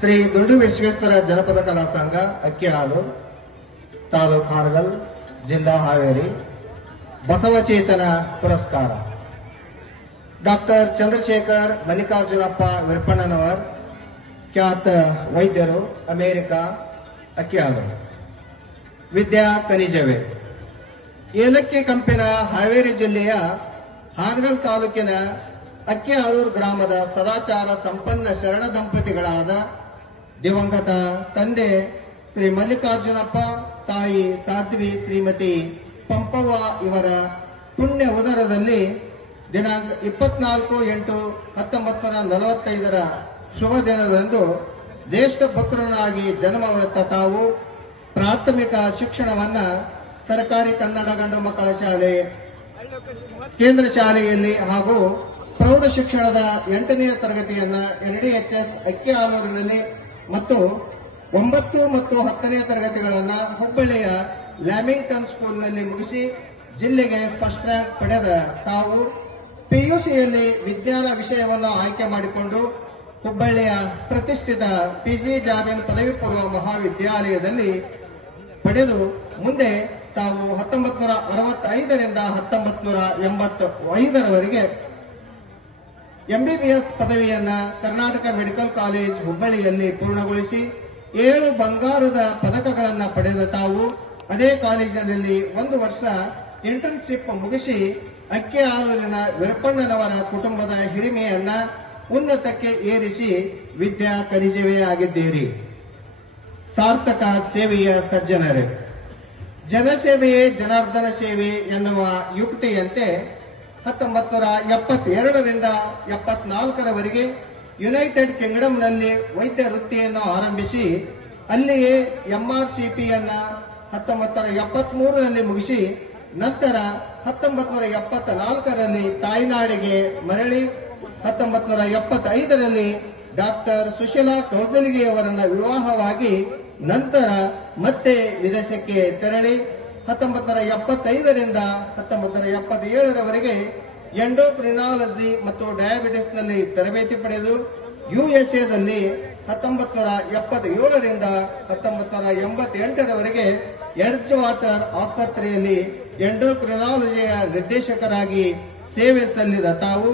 ಶ್ರೀ ದುಂಡು ವಿಶ್ವೇಶ್ವರ ಜನಪದ ಕಲಾ ಸಂಘ ಅಕ್ಕಿಹಾಲು, ತಾಲೂಕು ಹಾನಗಲ್, ಜಿಲ್ಲಾ ಹಾವೇರಿ ಬಸವಚೇತನ ಪುರಸ್ಕಾರ ಡಾಕ್ಟರ್ ಚಂದ್ರಶೇಖರ್ ಮಲ್ಲಿಕಾರ್ಜುನಪ್ಪ ವಿರ್ಪಣ್ಣನವರ್, ಖ್ಯಾತ ವೈದ್ಯರು, ಅಮೆರಿಕ, ಅಕ್ಕಿಹಾಲು. ವಿದ್ಯಾ ಖನಿಜವೇ. ಏಲಕ್ಕಿ ಕಂಪಿನ ಹಾವೇರಿ ಜಿಲ್ಲೆಯ ಹಾನಗಲ್ ತಾಲೂಕಿನ ಅಕ್ಕಿಹಾಲೂರು ಗ್ರಾಮದ ಸದಾಚಾರ ಸಂಪನ್ನ ಶರಣ ದಂಪತಿಗಳಾದ ದಿವಂಗತ ತಂದೆ ಶ್ರೀ ಮಲ್ಲಿಕಾರ್ಜುನಪ್ಪ, ತಾಯಿ ಸಾಧ್ವಿ ಶ್ರೀಮತಿ ಪಂಪವ್ವ ಇವರ ಪುಣ್ಯ ಉದರದಲ್ಲಿ ದಿನಾಂಕ 24/8/1945 ಶುಭ ದಿನದಂದು ಜ್ಯೇಷ್ಠ ಭಕ್ತರನ್ನಾಗಿ ಜನ್ಮವೆತ್ತ ತಾವು ಪ್ರಾಥಮಿಕ ಶಿಕ್ಷಣವನ್ನ ಸರ್ಕಾರಿ ಕನ್ನಡ ಗಂಡು ಮಕ್ಕಳ ಶಾಲೆ, ಕೇಂದ್ರ ಶಾಲೆಯಲ್ಲಿ ಹಾಗೂ ಪ್ರೌಢ ಶಿಕ್ಷಣದ 8ನೇ ತರಗತಿಯನ್ನ NDHS ಅಕ್ಕಿಹಾಲೂರಿನಲ್ಲಿ ಮತ್ತು 9 ಮತ್ತು 10ನೇ ತರಗತಿಗಳನ್ನ ಹುಬ್ಬಳ್ಳಿಯ ಲ್ಯಾಮಿಂಗ್ಟನ್ ಸ್ಕೂಲ್ನಲ್ಲಿ ಮುಗಿಸಿ ಜಿಲ್ಲೆಗೆ ಫಸ್ಟ್ ರ್ಯಾಂಕ್ ಪಡೆದ ತಾವು PUCಯಲ್ಲಿ ವಿಜ್ಞಾನ ವಿಷಯವನ್ನು ಆಯ್ಕೆ ಮಾಡಿಕೊಂಡು ಹುಬ್ಬಳ್ಳಿಯ ಪ್ರತಿಷ್ಠಿತ PG ಜಾಬಿನ್ ಪದವಿ ಪೂರ್ವ ಮಹಾವಿದ್ಯಾಲಯದಲ್ಲಿ ಪಡೆದು ಮುಂದೆ ತಾವು 1965ರಿಂದ 1985ರವರೆಗೆ MBBS ಪದವಿಯನ್ನ ಕರ್ನಾಟಕ ಮೆಡಿಕಲ್ ಕಾಲೇಜ್ ಹುಬ್ಬಳ್ಳಿಯಲ್ಲಿ ಪೂರ್ಣಗೊಳಿಸಿ 7 ಬಂಗಾರದ ಪದಕಗಳನ್ನು ಪಡೆದ ತಾವು ಅದೇ ಕಾಲೇಜಿನಲ್ಲಿ 1 ವರ್ಷ ಇಂಟರ್ನ್ಶಿಪ್ ಮುಗಿಸಿ ಅಕ್ಕಿಹಾಲೂರಿನ ವಿರ್ಪಣ್ಣನವರ ಕುಟುಂಬದ ಹಿರಿಮೆಯನ್ನ ಉನ್ನತಕ್ಕೆ ಏರಿಸಿ ವಿದ್ಯಾ ಖನಿಜವೇ ಆಗಿದ್ದೀರಿ. ಸಾರ್ಥಕ ಸೇವೆಯ ಸಜ್ಜನರೇ. ಜನಸೇವೆಯೇ ಜನಾರ್ದನ ಸೇವೆ ಎನ್ನುವ ಯುಕ್ತಿಯಂತೆ 1972ರಿಂದ 74ರವರೆಗೆ ಯುನೈಟೆಡ್ ಕಿಂಗ್ಡಮ್ನಲ್ಲಿ ವೈದ್ಯ ವೃತ್ತಿಯನ್ನು ಆರಂಭಿಸಿ ಅಲ್ಲಿಯೇ MRCPಯನ್ನ 1973ರಲ್ಲಿ ಮುಗಿಸಿ ನಂತರ 1974ರಲ್ಲಿ ತಾಯ್ನಾಡಿಗೆ ಮರಳಿ 1975ರಲ್ಲಿ ಡಾಕ್ಟರ್ ಸುಶೀಲಾ ಕೌಜಲ್ಗಿಯವರನ್ನ ವಿವಾಹವಾಗಿ ನಂತರ ಮತ್ತೆ ವಿದೇಶಕ್ಕೆ ತೆರಳಿ 1975ರಿಂದ 1977ರವರೆಗೆ ಎಂಡೋಕ್ರಿನಾಲಜಿ ಮತ್ತು ಡಯಾಬಿಟಿಸ್ನಲ್ಲಿ ತರಬೇತಿ ಪಡೆದು USA ದಲ್ಲಿ 1977ರಿಂದ 1988ರವರೆಗೆ ಎಡ್ಜ್ ವಾಟರ್ ಆಸ್ಪತ್ರೆಯಲ್ಲಿ ಎಂಡೋಕ್ರಿನಾಲಜಿಯ ನಿರ್ದೇಶಕರಾಗಿ ಸೇವೆ ಸಲ್ಲಿದ ತಾವು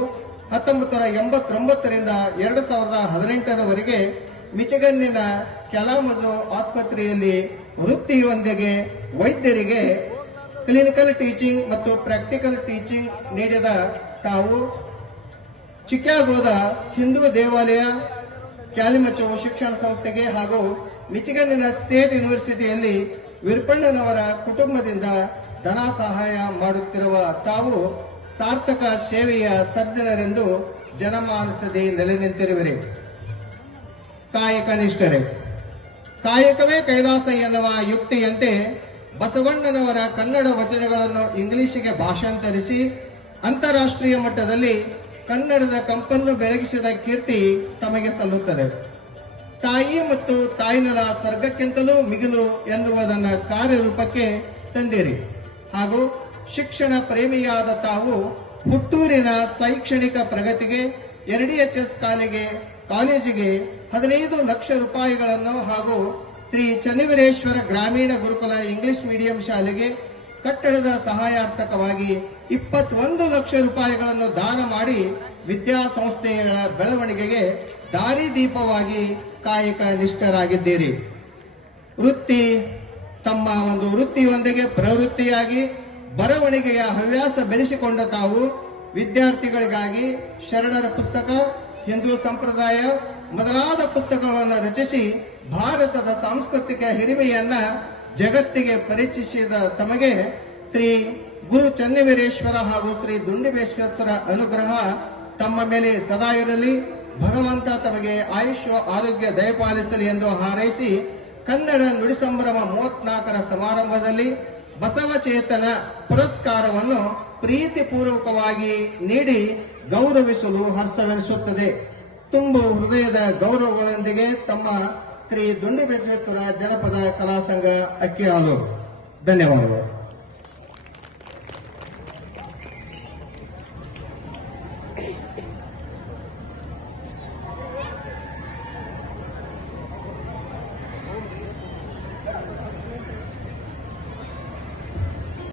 1989ರಿಂದ 2018ರವರೆಗೆ ಮಿಚಿಗನ್ನಿನ ಕ್ಯಾಲಾಮಜೋ ಆಸ್ಪತ್ರೆಯಲ್ಲಿ ವೃತ್ತಿಯೊಂದಿಗೆ ವೈದ್ಯರಿಗೆ ಕ್ಲಿನಿಕಲ್ ಟೀಚಿಂಗ್ ಮತ್ತು ಪ್ರಾಕ್ಟಿಕಲ್ ಟೀಚಿಂಗ್ ನೀಡಿದ ತಾವು ಚಿಕಾಗೋದ ಹಿಂದೂ ದೇವಾಲಯ, ಕ್ಯಾಲಿಮಚೋ ಶಿಕ್ಷಣ ಸಂಸ್ಥೆಗೆ ಹಾಗೂ ಮಿಚಿಗನ್ನಿನ ಸ್ಟೇಟ್ ಯೂನಿವರ್ಸಿಟಿಯಲ್ಲಿ ವಿರ್ಪಣ್ಣನವರ ಕುಟುಂಬದಿಂದ ಧನ ಸಹಾಯ ಮಾಡುತ್ತಿರುವ ತಾವು ಸಾರ್ಥಕ ಸೇವೆಯ ಸಜ್ಜನರೆಂದು ಜನಮಾನಸದಲ್ಲಿ ನೆಲೆ ನಿಂತಿರುವಿರಿ. ಕಾಯಕ ನಿಷ್ಠರೇ. ಕಾಯಕವೇ ಕೈಲಾಸ ಎನ್ನುವ ಯುಕ್ತಿಯಂತೆ ಬಸವಣ್ಣನವರ ಕನ್ನಡ ವಚನಗಳನ್ನು ಇಂಗ್ಲಿಷಿಗೆ ಭಾಷಾಂತರಿಸಿ ಅಂತಾರಾಷ್ಟ್ರೀಯ ಮಟ್ಟದಲ್ಲಿ ಕನ್ನಡದ ಕಂಪನ್ನು ಬೆಳಗಿಸಿದ ಕೀರ್ತಿ ತಮಗೆ ಸಲ್ಲುತ್ತದೆ. ತಾಯಿ ಮತ್ತು ತಾಯ್ನಲ ಸ್ವರ್ಗಕ್ಕಿಂತಲೂ ಮಿಗಿಲು ಎನ್ನುವುದನ್ನು ಕಾರ್ಯರೂಪಕ್ಕೆ ತಂದಿರಿ. ಹಾಗೂ ಶಿಕ್ಷಣ ಪ್ರೇಮಿಯಾದ ತಾವು ಹುಟ್ಟೂರಿನ ಶೈಕ್ಷಣಿಕ ಪ್ರಗತಿಗೆ NDHS ಕಾಲೇಜಿಗೆ 15 ಲಕ್ಷ ರೂಪಾಯಿಗಳನ್ನು ಹಾಗೂ ಶ್ರೀ ಚನ್ನಿವೀರೇಶ್ವರ ಗ್ರಾಮೀಣ ಗುರುಕುಲ ಇಂಗ್ಲಿಷ್ ಮೀಡಿಯಂ ಶಾಲೆಗೆ ಕಟ್ಟಡದ ಸಹಾಯಾರ್ಥಕವಾಗಿ 21 ಲಕ್ಷ ರೂಪಾಯಿಗಳನ್ನು ದಾನ ಮಾಡಿ ವಿದ್ಯಾಸಂಸ್ಥೆಗಳ ಬೆಳವಣಿಗೆಗೆ ದಾರಿದೀಪವಾಗಿ ಕಾಯಕ ನಿಷ್ಠರಾಗಿದ್ದೀರಿ. ತಮ್ಮ ಒಂದು ವೃತ್ತಿಯೊಂದಿಗೆ ಪ್ರವೃತ್ತಿಯಾಗಿ ಬರವಣಿಗೆಯ ಹವ್ಯಾಸ ಬೆಳೆಸಿಕೊಂಡ ತಾವು ವಿದ್ಯಾರ್ಥಿಗಳಿಗಾಗಿ ಶರಣರ ಪುಸ್ತಕ, ಹಿಂದೂ ಸಂಪ್ರದಾಯ ಮೊದಲಾದ ಪುಸ್ತಕಗಳನ್ನು ರಚಿಸಿ ಭಾರತದ ಸಾಂಸ್ಕೃತಿಕ ಹಿರಿಮೆಯನ್ನ ಜಗತ್ತಿಗೆ ಪರಿಚಯಿಸಿದ ತಮಗೆ ಶ್ರೀ ಗುರು ಚನ್ನವೀರೇಶ್ವರ ಹಾಗೂ ಶ್ರೀ ದುಂಡಿಬೇಶ್ವೇಶ್ವರ ಅನುಗ್ರಹ ತಮ್ಮ ಮೇಲೆ ಸದಾ ಇರಲಿ. ಭಗವಂತ ತಮಗೆ ಆಯುಷ್ಯ ಆರೋಗ್ಯ ದಯಪಾಲಿಸಲಿ ಎಂದು ಹಾರೈಸಿ ಕನ್ನಡ ನುಡಿ ಸಂಭ್ರಮ 34ರ ಸಮಾರಂಭದಲ್ಲಿ ಬಸವಚೇತನ ಪುರಸ್ಕಾರವನ್ನು ಪ್ರೀತಿಪೂರ್ವಕವಾಗಿ ನೀಡಿ ಗೌರವಿಸಲು ಹರ್ಷವೆನಿಸುತ್ತದೆ. ತುಂಬು ಹೃದಯದ ಗೌರವಗಳೊಂದಿಗೆ ತಮ್ಮ ಶ್ರೀ ದುಂಡಿಬೇಶ್ವೇಶ್ವರ ಜನಪದ ಕಲಾ ಸಂಘ ಅಕ್ಕಿಹಾಲು. ಧನ್ಯವಾದಗಳು.